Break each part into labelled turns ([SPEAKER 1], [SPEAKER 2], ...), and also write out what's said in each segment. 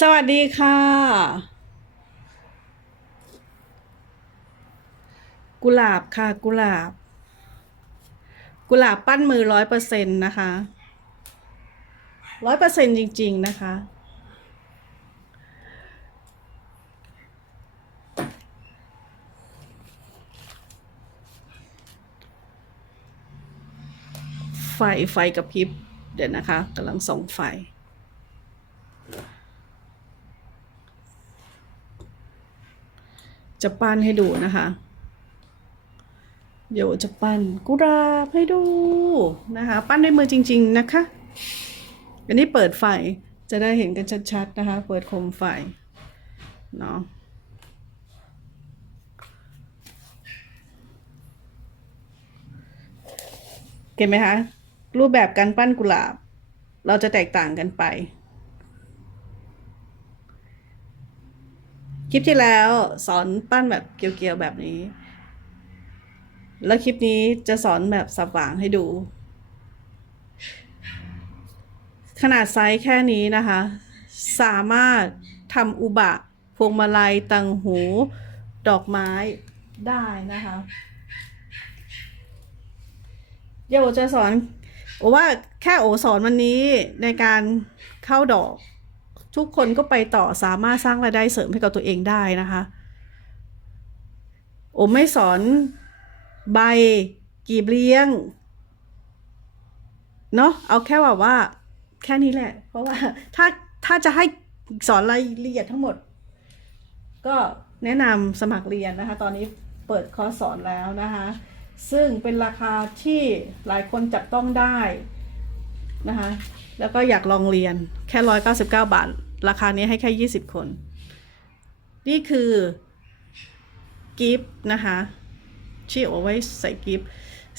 [SPEAKER 1] สวัสดีค่ะ กุหลาบค่ะ กุหลาบ กุหลาบปั้นมือร้อยเปอร์เซ็นต์นะคะร้อยเปอร์เซ็นต์จริง ๆ นะคะ ไฟไฟกับพริบ เดี๋ยวนะคะกำลังส่องไฟ จะปั้นให้ดูนะคะ เดี๋ยวจะปั้นกุหลาบให้ดูนะคะ ปั้นด้วยมือจริง ๆนะคะอันนี้เปิดไฟจะได้เห็นกันชัดๆนะคะ เปิดโคมไฟเนาะเห็นไหมคะรูปแบบการปั้นกุหลาบ เราจะแตกต่างกันไป คลิปที่แล้วสอนปั้นแบบเกลียวๆแบบนี้ แล้วคลิปนี้จะสอนแบบสว่างให้ดู ขนาดไซส์แค่นี้นะคะ สามารถทำอุบะ พวงมาลัยตังหู ดอกไม้ได้นะคะเดี๋ยวจะสอนโอว่าแค่โอสอนวันนี้ในการเข้าดอก ทุกคนก็ไปต่อสามารถสร้างรายได้เสริมให้กับตัวเองได้นะคะโอไม่สอนใบกีบเลี้ยงเนาะเอาแค่ว่าว่า แค่นี้แหละ เพราะว่าถ้าถ้าจะให้สอนรายละเอียดทั้งหมด ก็แนะนำสมัครเรียนนะคะ ตอนนี้เปิดคอร์สสอนแล้วนะคะ ซึ่งเป็นราคาที่หลายคนจับต้องได้นะคะ แล้วก็อยากลองเรียนแค่ร้อยเก้าสิบเก้าบาท ราคานี้ให้แค่ยี่สิบคน นี่คือกิฟต์นะคะที่โอไว้ใส่กิฟต์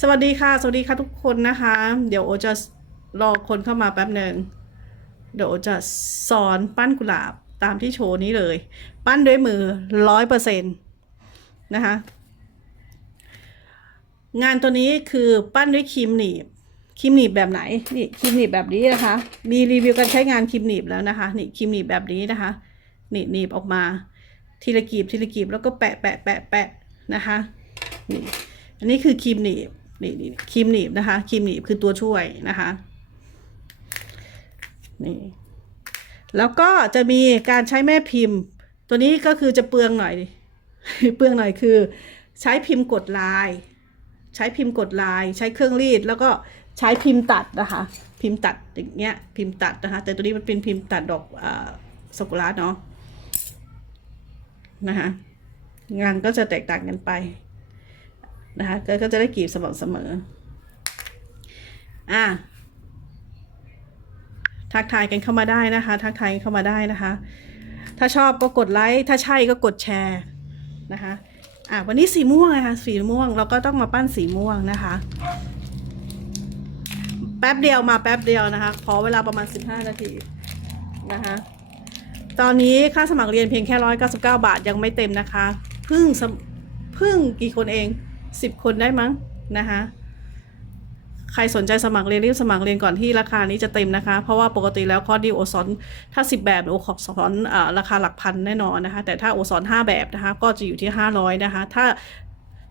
[SPEAKER 1] สวัสดีค่ะ สวัสดีค่ะทุกคนนะคะ เดี๋ยวโอจะรอคนเข้ามาแป๊บหนึ่งเดี๋ยวโอจะสอนปั้นกุหลาบตามที่โชว์นี้เลย ปั้นด้วยมือร้อยเปอร์เซ็นต์นะคะ งานตัวนี้คือปั้นด้วยครีมหนีบ ครีมหนีบแบบไหนนี่ครีมหนีบแบบนี้นะคะ มีรีวิวการใช้งานครีมหนีบแล้วนะคะนี่ครีมหนีบแบบนี้นะคะนี่หนีบออกมา ทีละกีบทีละกีบแล้วก็แปะแปะแปะแปะนะคะนี่อันนี้คือครีมหนีบนี่นี่ครีมหนีบนะคะครีมหนีบคือตัวช่วยนะคะนี่แล้วก็จะมีการใช้แม่พิมพ์ ตัวนี้ก็คือจะเปลืองหน่อย เปลืองหน่อยคือ ใช้พิมพ์กดลาย ใช้พิมพ์กดลาย ใช้เครื่องรีดแล้วก็ ใช้พิมพ์ตัดนะคะ พิมพ์ตัดอย่างเงี้ยพิมพ์ตัดนะคะ แต่ตัวนี้มันเป็นพิมพ์ตัดดอกอ่าสกุระเนาะนะคะงานก็จะแตกต่างกันไปนะคะก็จะได้กรีบสม่ำเสมอ อะทักทายกันเข้ามาได้นะคะ ทักทายกันเข้ามาได้นะคะ ถ้าชอบก็กดไลค์ ถ้าใช่ก็กดแชร์นะคะ อะวันนี้สีม่วงนะคะ สีม่วงเราก็ต้องมาปั้นสีม่วงนะคะ แป๊บเดียวมาแป๊บเดียวนะคะ ขอเวลาประมาณ 15 นาทีนะคะตอนนี้ค่าสมัครเรียนเพียงแค่ร้อยเก้าสิบเก้าบาทยังไม่เต็มนะคะเพิ่งเพิ่งกี่คนเองสิบคนได้มั้งนะคะใครสนใจสมัครเรียนรีบสมัครเรียนก่อนที่ราคานี้จะเต็มนะคะ เพราะว่าปกติแล้วคอร์สดีโอสอนถ้า 10 แบบโอขอสอนอราคาหลักพันแน่นอนนะคะ แต่ถ้าโอสอน 5 แบบนะคะ ก็จะอยู่ที่ 500 นะคะ ถ้า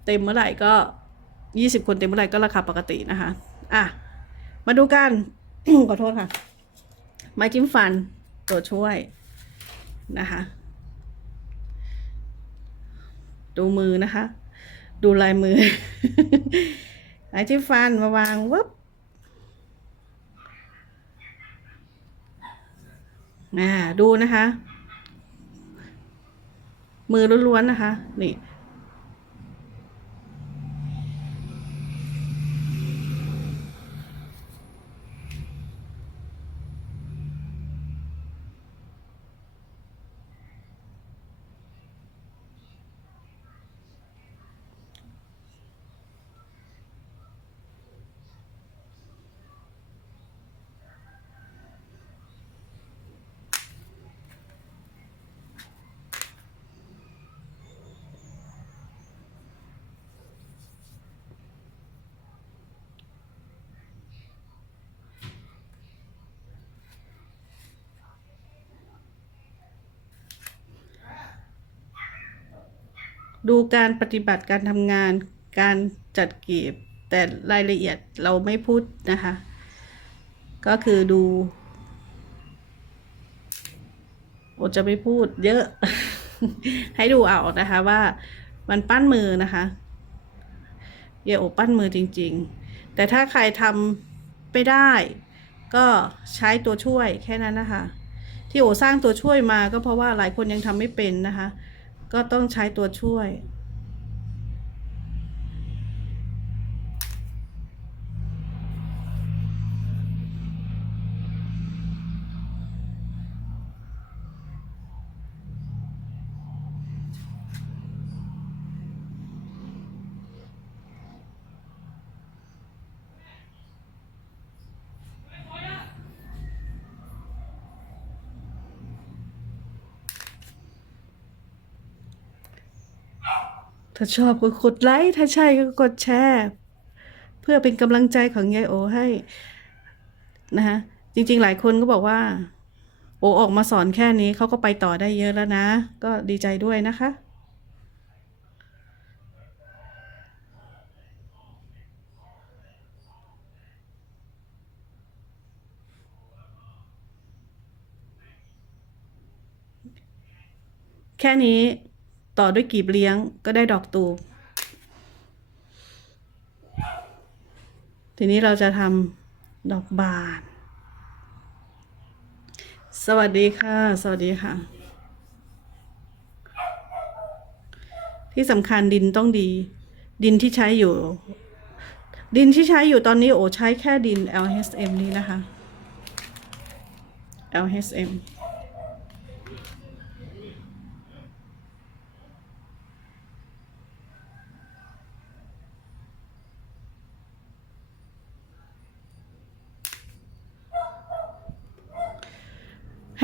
[SPEAKER 1] เต็มเมื่อไหร่ก็ 20 คนเต็มเมื่อไหร่ก็ราคาปกตินะคะอะ มาดูกัน ขอโทษค่ะ ไม้จิ้มฟันตัวช่วยนะคะ ดูมือนะคะ ดูลายมือ ไม้จิ้มฟันมาวางวึบอ่าดูนะคะ มือล้วนๆนะคะ นี่ ดูการปฏิบัติการทำงาน การจัดเกีบแต่รายละเอียดเราไม่พูดนะคะ ก็คือดูโอจะไม่พูดเยอะ ให้ดูเอานะคะว่ามันปั้นมือนะคะเยโอปั้นมือจริง ๆ แต่ถ้าใครทำไม่ได้ ก็ใช้ตัวช่วยแค่นั้นนะคะ ที่โอสร้างตัวช่วยมาก็เพราะว่าหลายคนยังทำไม่เป็นนะคะ ก็ต้องใช้ตัวช่วย ถ้าชอบก็กดไลค์ถ้าใช่ก็กดแชร์ เพื่อเป็นกำลังใจของยายโอให้นะคะจริง ๆ หลายคนก็บอกว่า โอออกมาสอนแค่นี้เขาก็ไปต่อได้เยอะแล้วนะ ก็ดีใจด้วยนะคะแค่นี้ ต่อด้วยกีบเลี้ยงก็ได้ดอกตูบทีนี้เราจะทำดอกบาน สวัสดีค่ะ สวัสดีค่ะ ที่สำคัญดินต้องดี ดินที่ใช้อยู่ ดินที่ใช้อยู่ตอนนี้โอใช้แค่ดิน LHM นี้นะคะ LHM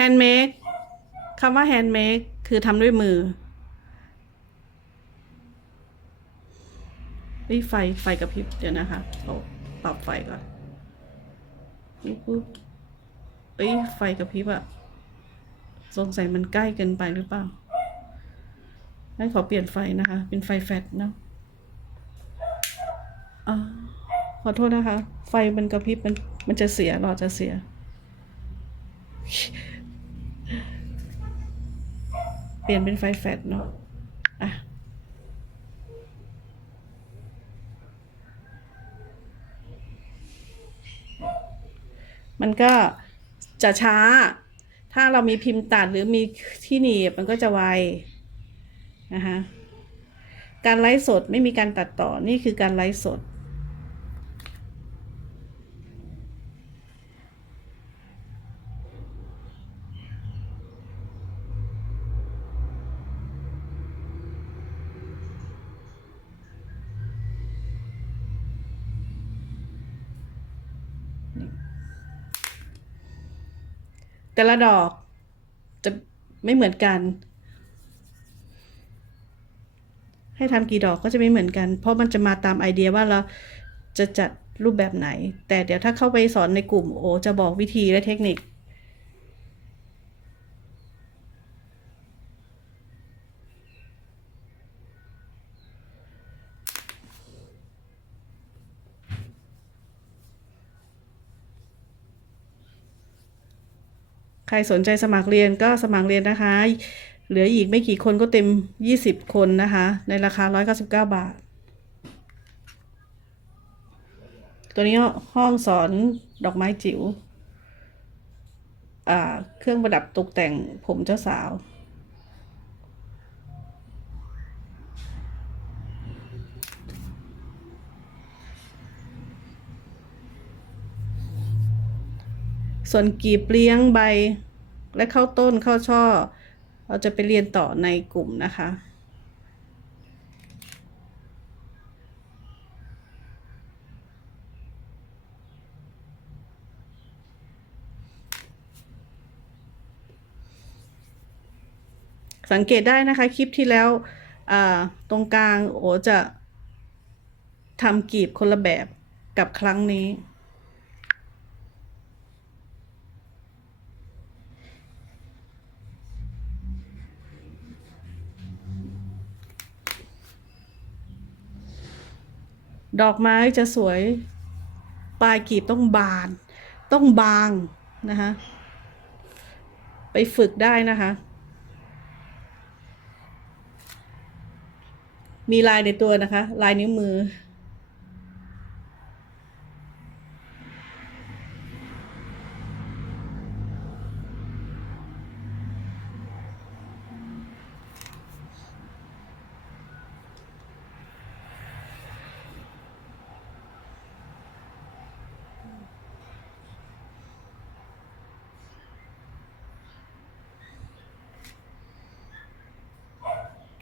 [SPEAKER 1] นด์เมดคำว่าแฮนด์เมดคือทำด้วยมือเฮ้ยไฟไฟกระพริบเดี๋ยวนะคะเอาปรับไฟก่อนปุ๊บปุ๊บเอ้ยไฟกระพริบอะสงสัยมันใกล้เกินไปหรือเปล่างั้นขอเปลี่ยนไฟนะคะ เป็นไฟแฟลชนะอ่าขอโทษนะคะ ไฟมันกระพริบมันมันจะเสียหลอดจะเสีย เปลี่ยนเป็นไฟแฟลชเนาะอะมันก็จะช้า ถ้าเรามีพิมพ์ตัดหรือมีที่หนีบมันก็จะไวนะคะการไลฟ์สดไม่มีการตัดต่อนี่คือการไลฟ์สด แต่ละดอกจะไม่เหมือนกัน ให้ทำกี่ดอกก็จะไม่เหมือนกัน เพราะมันจะมาตามไอเดียว่าเราจะจัดรูปแบบไหน แต่เดี๋ยวถ้าเข้าไปสอนในกลุ่มโอจะบอกวิธีและเทคนิค รสนใจสมัครเรียนก็สมัครเรียนนะคะ เหลืออีกไม่กี่คนก็เต็ม 20 คนนะคะ ในราคา 199 บาท ตัวนี้ห้องสอนดอกไม้จิ๋วเครื่องประดับตกแต่งผมเจ้าสาว ส่วนกีบเลี้ยงใบ และเข้าต้นเข้าช่อ เราจะไปเรียนต่อในกลุ่มนะคะสังเกตได้นะคะคลิปที่แล้วตรงกลางโอจะทำกีบคนละแบบกับครั้งนี้ ดอกไม้จะสวย ปลายกีบต้องบาน ต้องบางนะคะ ไปฝึกได้นะคะ มีลายในตัวนะคะ ลายนิ้วมือ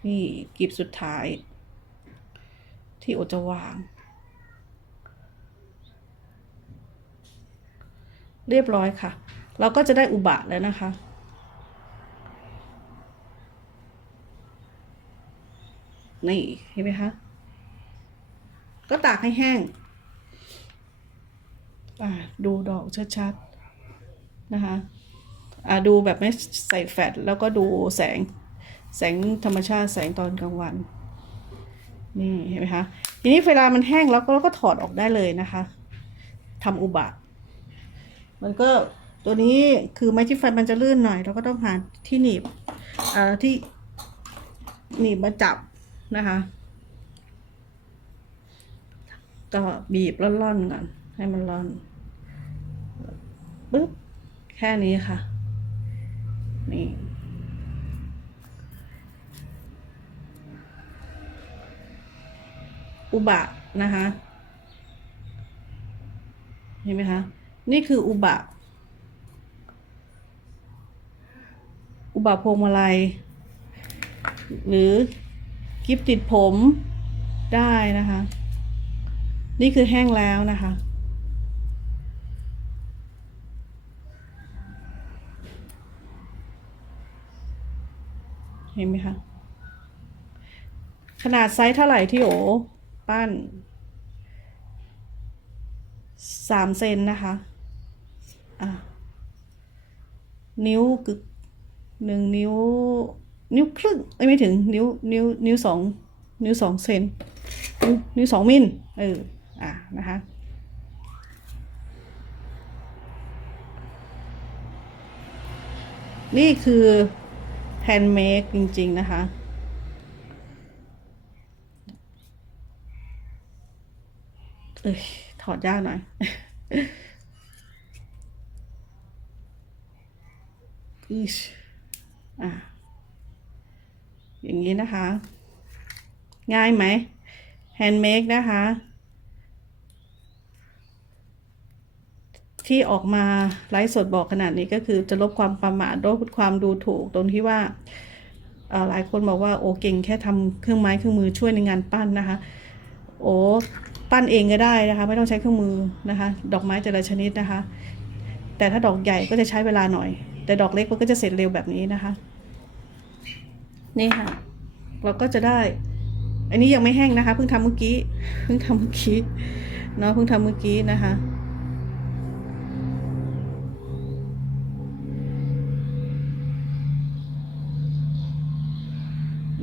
[SPEAKER 1] นี่กีบสุดท้าย ที่โอจะวาง เรียบร้อยค่ะ เราก็จะได้อุบะแล้วนะคะนี่เห็นไหมคะ ก็ตากให้แห้ง อ่าดูดอกชัดๆ นะคะ อ่าดูแบบไม่ใส่แฟลชแล้วก็ดูแสง แสงธรรมชาติแสงตอนกลางวัน นี่เห็นไหมคะทีนี้เวลามันแห้งแล้วก็เราก็ถอดออกได้เลยนะคะทำอุบะ มันก็ตัวนี้คือไม้จิ้มฟันมันจะลื่นหน่อย เราก็ต้องหาที่หนีบอ่าที่หนีบมาจับนะคะก็บีบร่อนๆก่อนให้มันร่อนปึ๊บแค่นี้ค่ะ นี่ อุบะนะคะ เห็นไหมคะ นี่คืออุบะ อุบะพวงมาลัย หรือกิฟติดผมได้นะคะ นี่คือแห้งแล้วนะคะเห็นไหมคะ ขนาดไซส์เท่าไหร่ที่โอ ปั้นสามเซนนะคะะนิ้วกึกหนึ่งนิ้ว นิ้วครึ่งเอ้ยไม่ถึงนิ้วนิ้วนิ้วสองนิ้วสองเซนนิ้วนิ้วสองมิลเอออะนะคะนี่คือแฮนด์เมดจริง ๆ นะคะ เอ้ยถอดยากหน่อยอิชอะ อย่างนี้นะคะ ง่ายไหมแฮนด์เมดนะคะ ที่ออกมาไลฟ์สดบอกขนาดนี้ก็คือจะลบความประมาทลดความดูถูกตรงที่ว่าเอ่อหลายคนบอกว่าโอเก่งแค่ทำเครื่องไม้เครื่องมือช่วยในงานปั้นนะคะ โอ้ ปั้นเองก็ได้นะคะ ไม่ต้องใช้เครื่องมือนะคะ ดอกไม้แต่ละชนิดนะคะ แต่ถ้าดอกใหญ่ก็จะใช้เวลาหน่อย แต่ดอกเล็กมันก็จะเสร็จเร็วแบบนี้นะคะ นี่ค่ะ เราก็จะได้ อันนี้ยังไม่แห้งนะคะ เพิ่งทำเมื่อกี้ เพิ่งทำเมื่อกี้ เนาะ เพิ่งทำเมื่อกี้นะคะ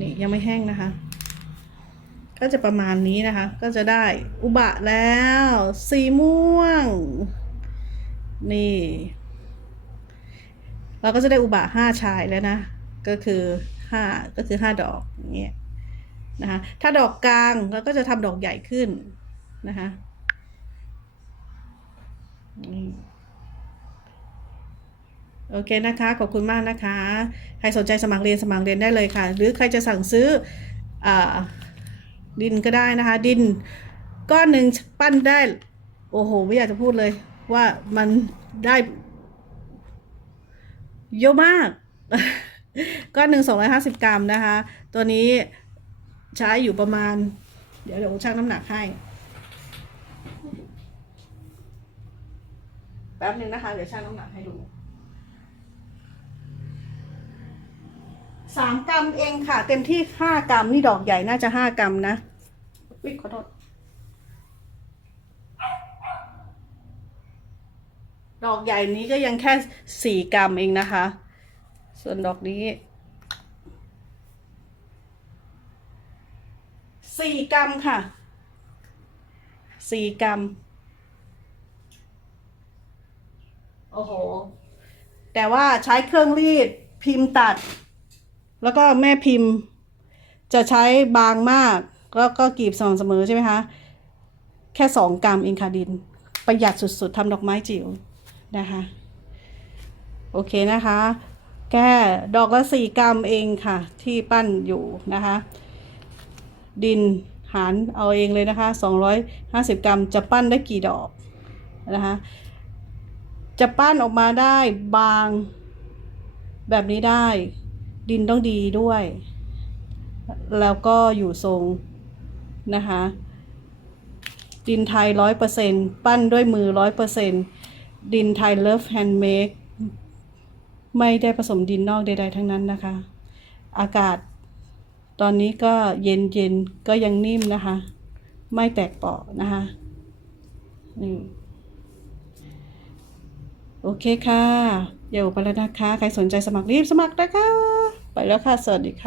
[SPEAKER 1] นี่ยังไม่แห้งนะคะ ก็จะประมาณนี้นะคะ ก็จะได้อุบะแล้ว สีม่วง นี่ เราก็จะได้อุบะห้าชายแล้วนะ ก็คือห้าก็คือห้าดอกอย่างเงี้ยนะคะถ้าดอกกลางเราก็จะทำดอกใหญ่ขึ้นนะคะโอเคนะคะ ขอบคุณมากนะคะ ใครสนใจสมัครเรียนสมัครเรียนได้เลยค่ะ หรือใครจะสั่งซื้ออ่า ดินก็ได้นะคะ ดินก้อนหนึ่งปั้นได้ โอ้โห ไม่อยากจะพูดเลย ว่ามันได้ เยอะมาก ก้อนหนึ่งสองร้อยห้าสิบกรัมนะคะ ตัวนี้ใช้อยู่ประมาณ เดี๋ยวเดี๋ยวชั่งน้ำหนักให้ แป๊บนึงนะคะ เดี๋ยวชั่งน้ำหนักให้ดู สามกรัมเองค่ะ เต็มที่ห้ากรัมนี่ดอกใหญ่น่าจะห้ากรัมนะวิขอโทษดอกใหญ่นี้ก็ยังแค่สี่กรัมเองนะคะ ส่วนดอกนี้สี่กรัมค่ะสี่กรัม โอ้โห แต่ว่าใช้เครื่องรีดพิมพ์ตัด แล้วก็แม่พิมพ์ จะใช้บางมาก แล้วก็กรีบสม่ำเสมอใช่ไหมคะ แค่สองกรัมเองค่ะดิน ประหยัดสุดๆทำดอกไม้จิ๋วนะคะ โอเคนะคะแค่ดอกละสี่กรัมเองค่ะ ที่ปั้นอยู่นะคะ ดินหารเอาเองเลยนะคะสองร้อยห้าสิบกรัมจะปั้นได้กี่ดอกนะคะจะปั้นออกมาได้บางแบบนี้ได้ ดินต้องดีด้วย แล้วก็อยู่ทรงนะคะ ดินไทยร้อยเปอร์เซ็นปั้นด้วยมือร้อยเปอร์เซ็นดินไทยเลิฟแฮนด์เมดไม่ได้ผสมดินนอกใดๆทั้งนั้นนะคะ อากาศตอนนี้ก็เย็นเย็นก็ยังนิ่มนะคะ ไม่แตกเปราะนะคะโอเคค่ะเดี๋ยวไปแล้วนะคะ ใครสนใจสมัครรีบสมัครนะคะ แล้วค่ะ สวัสดีค่ะ